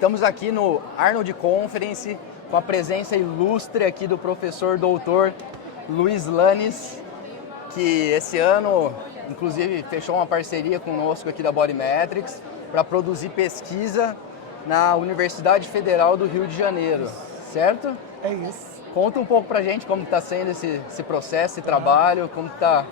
Estamos aqui no Arnold Conference com a presença ilustre aqui do professor doutor Luiz Lanes, que esse ano, inclusive, fechou uma parceria conosco aqui da Bodymetrics para produzir pesquisa na Universidade Federal do Rio de Janeiro, certo? É isso. Conta um pouco pra gente como está sendo esse processo, esse trabalho, como está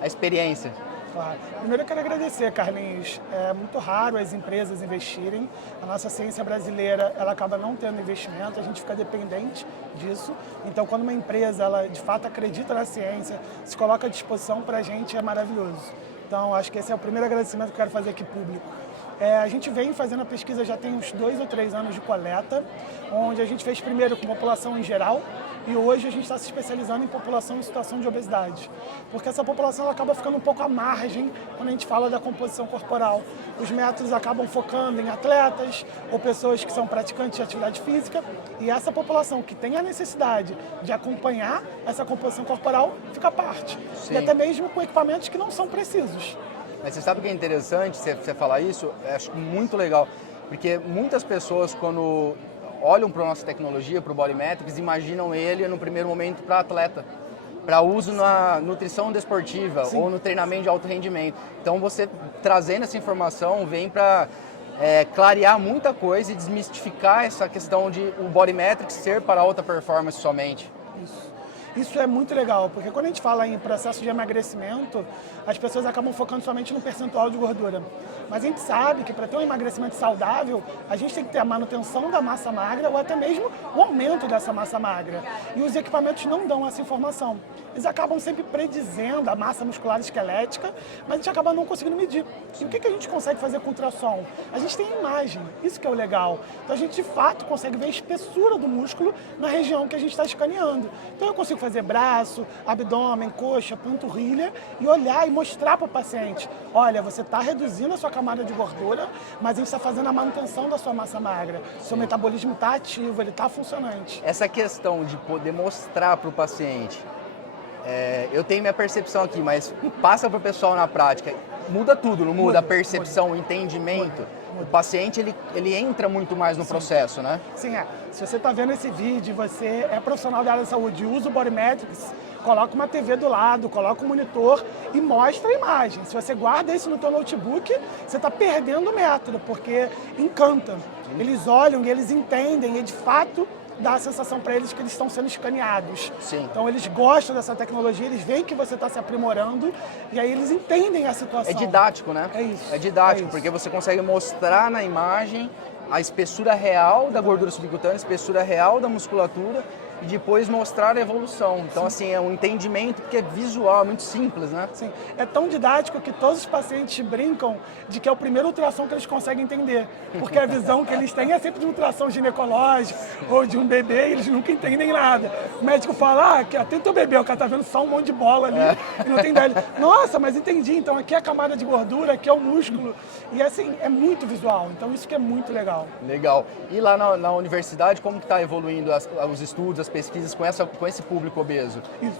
a experiência. Claro. Primeiro eu quero agradecer, Carlinhos. É muito raro as empresas investirem. A nossa ciência brasileira, ela acaba não tendo investimento, a gente fica dependente disso. Então, quando uma empresa, ela de fato acredita na ciência, se coloca à disposição para a gente, é maravilhoso. Então, acho que esse é o primeiro agradecimento que eu quero fazer aqui público. A gente vem fazendo a pesquisa já tem uns 2 ou 3 anos de coleta, onde a gente fez primeiro com população em geral e hoje a gente está se especializando em população em situação de obesidade. Porque essa população ela acaba ficando um pouco à margem quando a gente fala da composição corporal. Os métodos acabam focando em atletas ou pessoas que são praticantes de atividade física e essa população que tem a necessidade de acompanhar essa composição corporal fica à parte. Sim. E até mesmo com equipamentos que não são precisos. Mas você sabe o que é interessante você falar isso? Eu acho muito legal, porque muitas pessoas quando olham para a nossa tecnologia, para o Bodymetrics, imaginam ele no primeiro momento para atleta, para uso na nutrição desportiva ou no treinamento de alto rendimento. Então você trazendo essa informação vem para clarear muita coisa e desmistificar essa questão de o Bodymetrics ser para alta performance somente. Isso é muito legal, porque quando a gente fala em processo de emagrecimento, as pessoas acabam focando somente no percentual de gordura. Mas a gente sabe que para ter um emagrecimento saudável, a gente tem que ter a manutenção da massa magra ou até mesmo o aumento dessa massa magra. E os equipamentos não dão essa informação. Eles acabam sempre predizendo a massa muscular esquelética, mas a gente acaba não conseguindo medir. E o que a gente consegue fazer com ultrassom? A gente tem imagem, isso que é o legal. Então a gente de fato consegue ver a espessura do músculo na região que a gente está escaneando. Então eu consigo fazer braço, abdômen, coxa, panturrilha e olhar e mostrar para o paciente, olha, você está reduzindo a sua camada de gordura, mas a gente está fazendo a manutenção da sua massa magra. Seu metabolismo está ativo, ele está funcionante. Essa questão de poder mostrar para o paciente, eu tenho minha percepção aqui, mas passa para o pessoal na prática, muda tudo, não muda? A percepção, o entendimento. O paciente, ele entra muito mais no processo, né? Sim, Se você está vendo esse vídeo, você é profissional da área da saúde, usa o Bodymetrics, coloca uma TV do lado, coloca um monitor e mostra a imagem. Se você guarda isso no seu notebook, você está perdendo o método, porque encanta. Eles olham e eles entendem e de fato dá a sensação para eles que eles estão sendo escaneados. Sim. Então eles gostam dessa tecnologia, eles veem que você está se aprimorando e aí eles entendem a situação. É didático, né? É isso. É didático, É isso. porque você consegue mostrar na imagem a espessura real da gordura subcutânea, a espessura real da musculatura e depois mostrar a evolução. Então, assim, é um entendimento que é visual, é muito simples, né? Sim. É tão didático que todos os pacientes brincam de que é o primeiro ultrassom que eles conseguem entender. Porque a visão que eles têm é sempre de ultrassom ginecológico ou de um bebê e eles nunca entendem nada. O médico fala, que até teu bebê, o cara tá vendo só um monte de bola ali e não tem ideia. Nossa, mas entendi, então aqui é a camada de gordura, aqui é o músculo. E assim, é muito visual, então isso que é muito legal. Legal. E lá na universidade, como que está evoluindo os estudos, as pesquisas com esse público obeso? Isso.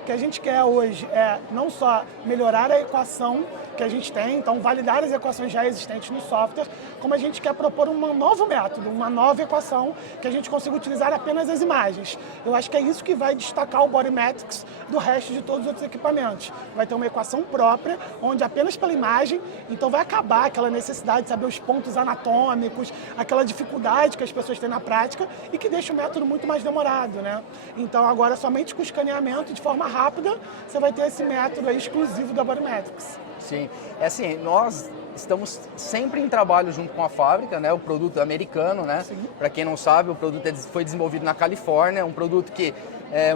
O que a gente quer hoje é não só melhorar a equação que a gente tem, então validar as equações já existentes no software, como a gente quer propor um novo método, uma nova equação que a gente consiga utilizar apenas as imagens. Eu acho que é isso que vai destacar o Bodymetrics do resto de todos os outros equipamentos. Vai ter uma equação própria, onde apenas pela imagem, então vai acabar aquela necessidade de saber os pontos anatômicos, aquela dificuldade que as pessoas têm na prática e que deixa o método muito mais demorado, né? Então agora somente com escaneamento de forma rápida, você vai ter esse método aí exclusivo da Bodymetrics. Sim, é assim, nós estamos sempre em trabalho junto com a fábrica, né? O produto é americano, né? Para quem não sabe, o produto foi desenvolvido na Califórnia, um produto que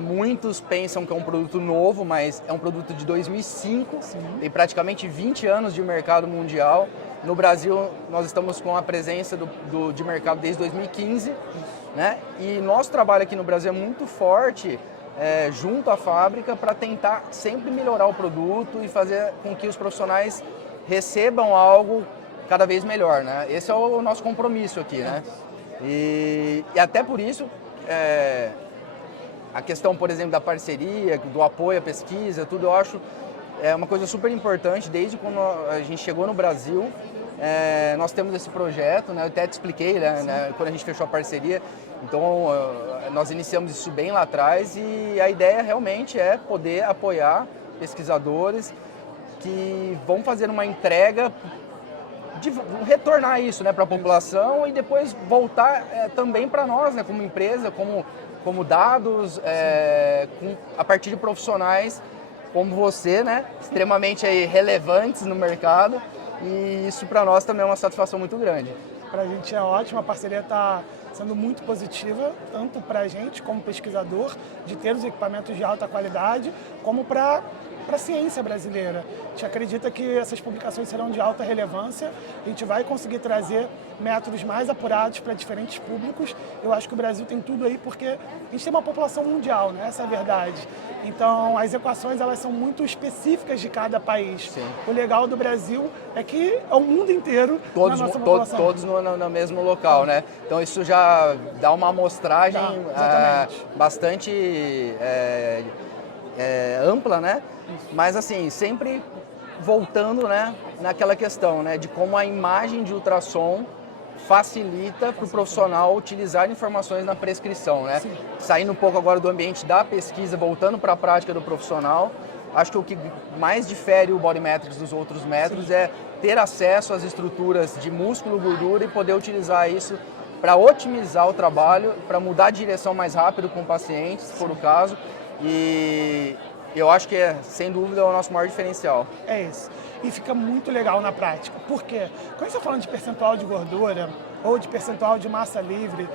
muitos pensam que é um produto novo, mas é um produto de 2005, tem praticamente 20 anos de mercado mundial. No Brasil, nós estamos com a presença de mercado desde 2015, né? E nosso trabalho aqui no Brasil é muito forte, junto à fábrica para tentar sempre melhorar o produto e fazer com que os profissionais recebam algo cada vez melhor, né? Esse é o nosso compromisso aqui, né? E até por isso, a questão, por exemplo, da parceria, do apoio à pesquisa, tudo eu acho uma coisa super importante desde quando a gente chegou no Brasil. nós temos esse projeto, né? Eu até te expliquei, né, quando a gente fechou a parceria. Então, nós iniciamos isso bem lá atrás e a ideia realmente é poder apoiar pesquisadores que vão fazer uma entrega, de retornar isso, né, para a população e depois voltar também para nós, né, como empresa, como dados, a partir de profissionais como você, né, extremamente aí relevantes no mercado, e isso para nós também é uma satisfação muito grande. Para a gente é ótimo, a parceria está sendo muito positiva, tanto para a gente como pesquisador, de ter os equipamentos de alta qualidade, como para a ciência brasileira. A gente acredita que essas publicações serão de alta relevância, a gente vai conseguir trazer métodos mais apurados para diferentes públicos. Eu acho que o Brasil tem tudo aí porque a gente tem uma população mundial, né? Essa é a verdade. Então, as equações elas são muito específicas de cada país. Sim. O legal do Brasil é que é o mundo inteiro na nossa população. Todos no mesmo local, né? Então, isso já dá uma amostragem bastante ampla, né? Mas assim, sempre voltando, né, naquela questão, né, de como a imagem de ultrassom facilita para o profissional utilizar informações na prescrição, né? Sim. Saindo um pouco agora do ambiente da pesquisa, voltando para a prática do profissional, acho que o que mais difere o Bodymetrics dos outros métodos é ter acesso às estruturas de músculo, gordura e poder utilizar isso para otimizar o trabalho, para mudar de direção mais rápido com o paciente, se for o caso, e eu acho que sem dúvida, é o nosso maior diferencial. É isso. E fica muito legal na prática. Por quê? Quando a gente está falando de percentual de gordura ou de percentual de massa livre,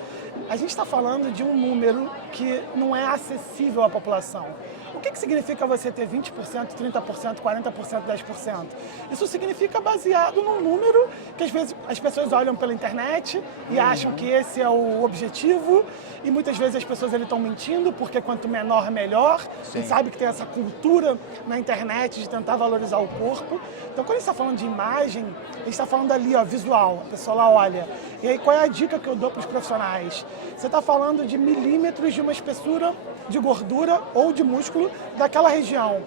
a gente está falando de um número que não é acessível à população. O que significa você ter 20%, 30%, 40%, 10%? Isso significa baseado num número que às vezes as pessoas olham pela internet e acham que esse é o objetivo, e muitas vezes as pessoas estão mentindo, porque quanto menor, melhor. Sim. A gente sabe que tem essa cultura na internet de tentar valorizar o corpo. Então, quando a gente está falando de imagem, a gente está falando ali, ó, visual, a pessoa lá olha. E aí, qual é a dica que eu dou para os profissionais? Você está falando de milímetros de uma espessura de gordura ou de músculo daquela região.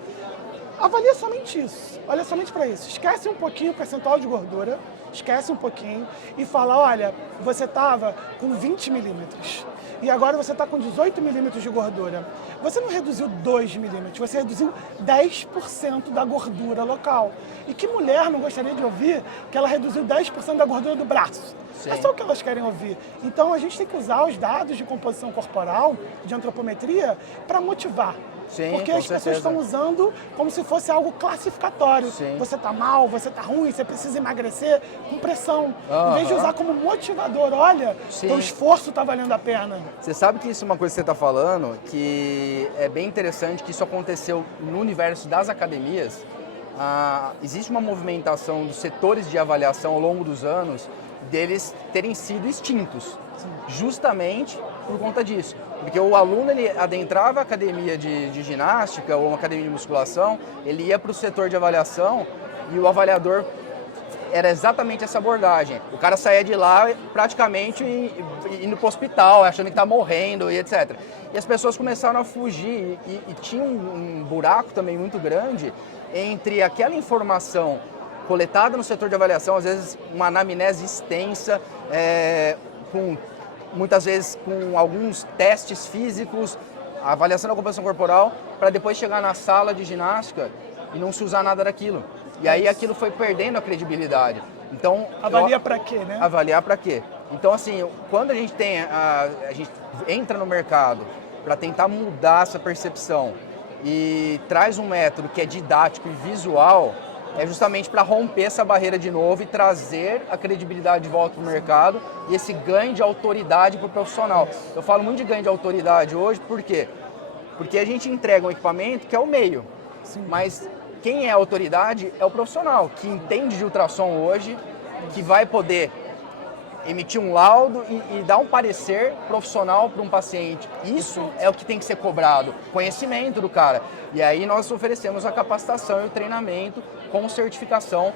Avalia somente isso, olha somente para isso. Esquece um pouquinho o percentual de gordura, esquece um pouquinho e fala, olha, você estava com 20 milímetros e agora você está com 18 milímetros de gordura. Você não reduziu 2 milímetros, você reduziu 10% da gordura local. E que mulher não gostaria de ouvir que ela reduziu 10% da gordura do braço? Sim. É só o que elas querem ouvir. Então a gente tem que usar os dados de composição corporal, de antropometria, para motivar. Sim, porque as pessoas estão usando como se fosse algo classificatório. Sim. Você está mal, você está ruim, você precisa emagrecer com pressão. Em vez de usar como motivador, olha, teu esforço está valendo a pena. Você sabe que isso é uma coisa que você está falando, que é bem interessante, que isso aconteceu no universo das academias. Existe uma movimentação dos setores de avaliação ao longo dos anos deles terem sido extintos. Sim. Justamente por conta disso. Porque o aluno, ele adentrava a academia de ginástica ou uma academia de musculação, ele ia para o setor de avaliação e o avaliador era exatamente essa abordagem. O cara saía de lá praticamente indo para o hospital, achando que está morrendo e etc. E as pessoas começaram a fugir e tinha um buraco também muito grande entre aquela informação coletada no setor de avaliação, às vezes uma anamnese extensa, muitas vezes com alguns testes físicos, a avaliação da composição corporal, para depois chegar na sala de ginástica e não se usar nada daquilo. E aí aquilo foi perdendo a credibilidade. Então, avaliar para quê, né? Avaliar para quê? Então, assim, quando a gente a gente entra no mercado para tentar mudar essa percepção e traz um método que é didático e visual, é justamente para romper essa barreira de novo e trazer a credibilidade de volta para o mercado e esse ganho de autoridade para o profissional. Eu falo muito de ganho de autoridade hoje, por quê? Porque a gente entrega um equipamento que é o meio, sim, mas quem é a autoridade é o profissional, que entende de ultrassom hoje, que vai poder emitir um laudo e dar um parecer profissional para um paciente. Isso é o que tem que ser cobrado, conhecimento do cara. E aí nós oferecemos a capacitação e o treinamento com certificação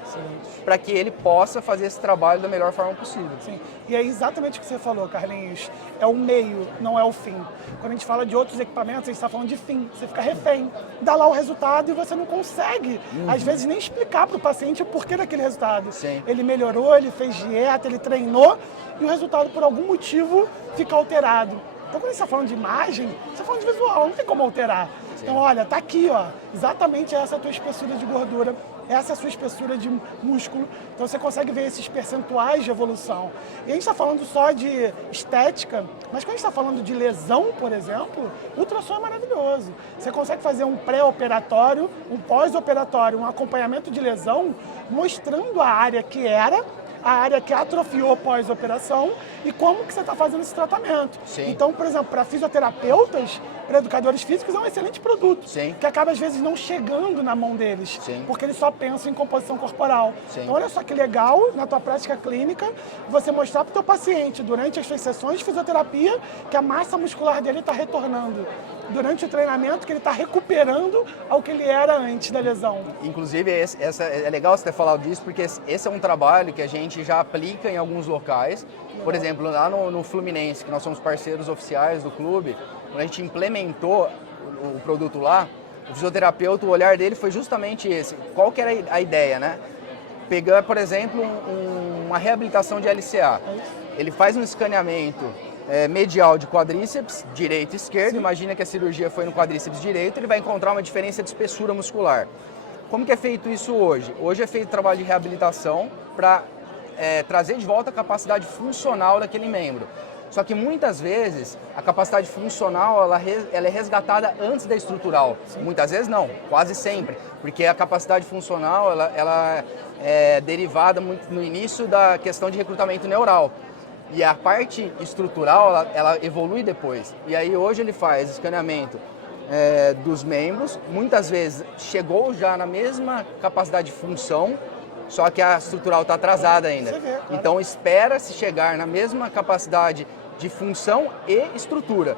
para que ele possa fazer esse trabalho da melhor forma possível. Sim. E é exatamente o que você falou, Carlinhos. É o meio, não é o fim. Quando a gente fala de outros equipamentos, a gente está falando de fim. Você fica refém, dá lá o resultado e você não consegue, às vezes, nem explicar para o paciente o porquê daquele resultado. Sim. Ele melhorou, ele fez dieta, ele treinou e o resultado, por algum motivo, fica alterado. Então, quando a gente está falando de imagem, você está falando de visual, não tem como alterar. Sim. Então, olha, tá aqui, ó, exatamente essa a tua espessura de gordura, essa é a sua espessura de músculo. Então, você consegue ver esses percentuais de evolução. E a gente está falando só de estética, mas quando a gente está falando de lesão, por exemplo, o ultrassom é maravilhoso. Você consegue fazer um pré-operatório, um pós-operatório, um acompanhamento de lesão, mostrando a área que era, a área que atrofiou pós-operação e como que você está fazendo esse tratamento. Sim. Então, por exemplo, para fisioterapeutas, para educadores físicos, é um excelente produto, Sim. que acaba, às vezes, não chegando na mão deles, Sim. porque eles só pensam em composição corporal. Sim. Então, olha só que legal, na tua prática clínica, você mostrar para o teu paciente, durante as suas sessões de fisioterapia, que a massa muscular dele está retornando. Durante o treinamento, que ele está recuperando ao que ele era antes da lesão. Inclusive, é legal você ter falado disso, porque esse é um trabalho que a gente já aplica em alguns locais. Por exemplo, lá no Fluminense, que nós somos parceiros oficiais do clube, quando a gente implementou o produto lá, o fisioterapeuta, o olhar dele foi justamente esse. Qual que era a ideia, né? Pegar, por exemplo, uma reabilitação de LCA. Ele faz um escaneamento medial de quadríceps, direito e esquerdo. Sim. Imagina que a cirurgia foi no quadríceps direito, ele vai encontrar uma diferença de espessura muscular. Como que é feito isso hoje? Hoje é feito trabalho de reabilitação para trazer de volta a capacidade funcional daquele membro. Só que muitas vezes a capacidade funcional ela é resgatada antes da estrutural. Sim. Muitas vezes não, quase sempre. Porque a capacidade funcional ela é derivada muito no início da questão de recrutamento neural. E a parte estrutural, ela evolui depois. E aí hoje ele faz escaneamento dos membros, muitas vezes chegou já na mesma capacidade de função, só que a estrutural está atrasada ainda. Você vê, claro. Então espera-se chegar na mesma capacidade de função e estrutura.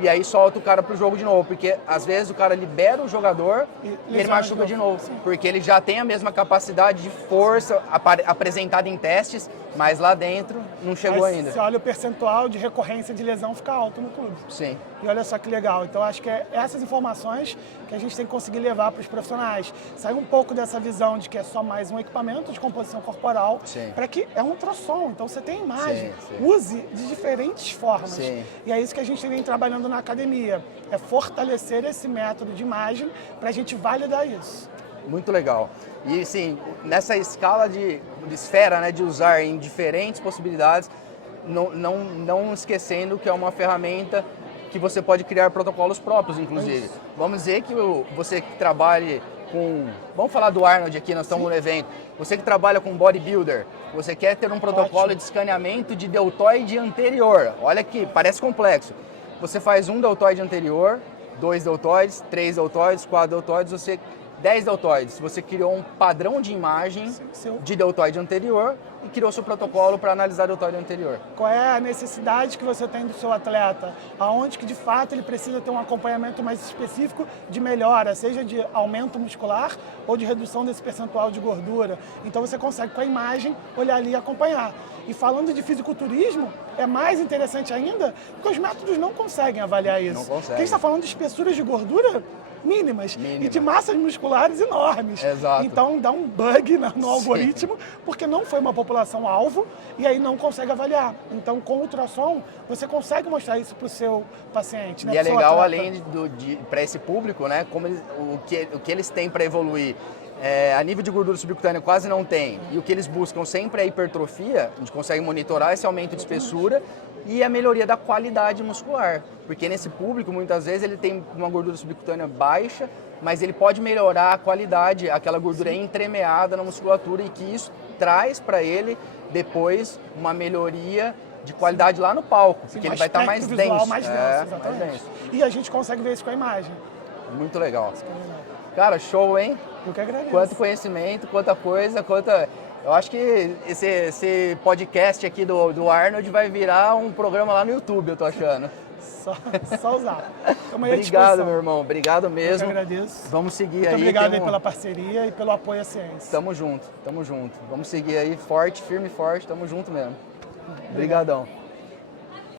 E aí solta o cara pro jogo de novo, porque às vezes o cara libera o jogador e ele machuca de novo. Sim. Porque ele já tem a mesma capacidade de força apresentada em testes, mas lá dentro não chegou ainda. Você olha o percentual de recorrência de lesão fica alto no clube. Sim. E olha só que legal. Então acho que é essas informações que a gente tem que conseguir levar para os profissionais. Sair um pouco dessa visão de que é só mais um equipamento de composição corporal, para que é um ultrassom. Então você tem imagem. Sim. Use de diferentes formas. Sim. E é isso que a gente vem trabalhando na academia. É fortalecer esse método de imagem para a gente validar isso. Muito legal. E sim, nessa escala de esfera, né, de usar em diferentes possibilidades, não esquecendo que é uma ferramenta que você pode criar protocolos próprios, inclusive. Vamos dizer que você que trabalhe com... Vamos falar do Arnold aqui, nós estamos no evento. Você que trabalha com bodybuilder, você quer ter um protocolo de escaneamento de deltoide anterior. Olha aqui, parece complexo. Você faz um deltoide anterior, 2 deltoides, 3 deltoides, 4 deltoides, 10 deltoides. Você criou um padrão de imagem de deltoide anterior e criou seu protocolo para analisar o deltoide anterior. Qual é a necessidade que você tem do seu atleta? Aonde que de fato ele precisa ter um acompanhamento mais específico de melhora, seja de aumento muscular ou de redução desse percentual de gordura. Então você consegue com a imagem olhar ali e acompanhar. E falando de fisiculturismo, é mais interessante ainda, porque os métodos não conseguem avaliar isso. Não conseguem. Porque a gente está falando de espessuras de gordura mínimas e de massas musculares enormes. Exato. Então dá um bug no algoritmo, porque não foi uma população alvo e aí não consegue avaliar. Então com o ultrassom você consegue mostrar isso para o seu paciente. Né? E é legal, além para esse público, né, como o que eles têm para evoluir. A nível de gordura subcutânea quase não tem. E o que eles buscam sempre é a hipertrofia. A gente consegue monitorar esse aumento de espessura e a melhoria da qualidade muscular. Porque nesse público, muitas vezes, ele tem uma gordura subcutânea baixa, mas ele pode melhorar a qualidade, aquela gordura entremeada na musculatura, e que isso traz para ele, depois, uma melhoria de qualidade lá no palco. Porque ele vai estar mais denso. Mais denso, mais denso. E a gente consegue ver isso com a imagem. Muito legal. Cara, show, hein? Eu que agradeço. Quanto conhecimento, quanta coisa, Eu acho que esse podcast aqui do Arnold vai virar um programa lá no YouTube, eu tô achando. Só usar. Estamos aí à Obrigado, disposição. meu irmão. Obrigado mesmo. Eu que agradeço. Vamos seguir Muito aí. obrigado aí pela parceria e pelo apoio à ciência. Tamo junto, tamo junto. Vamos seguir aí forte, firme e forte. Tamo junto mesmo. Obrigadão.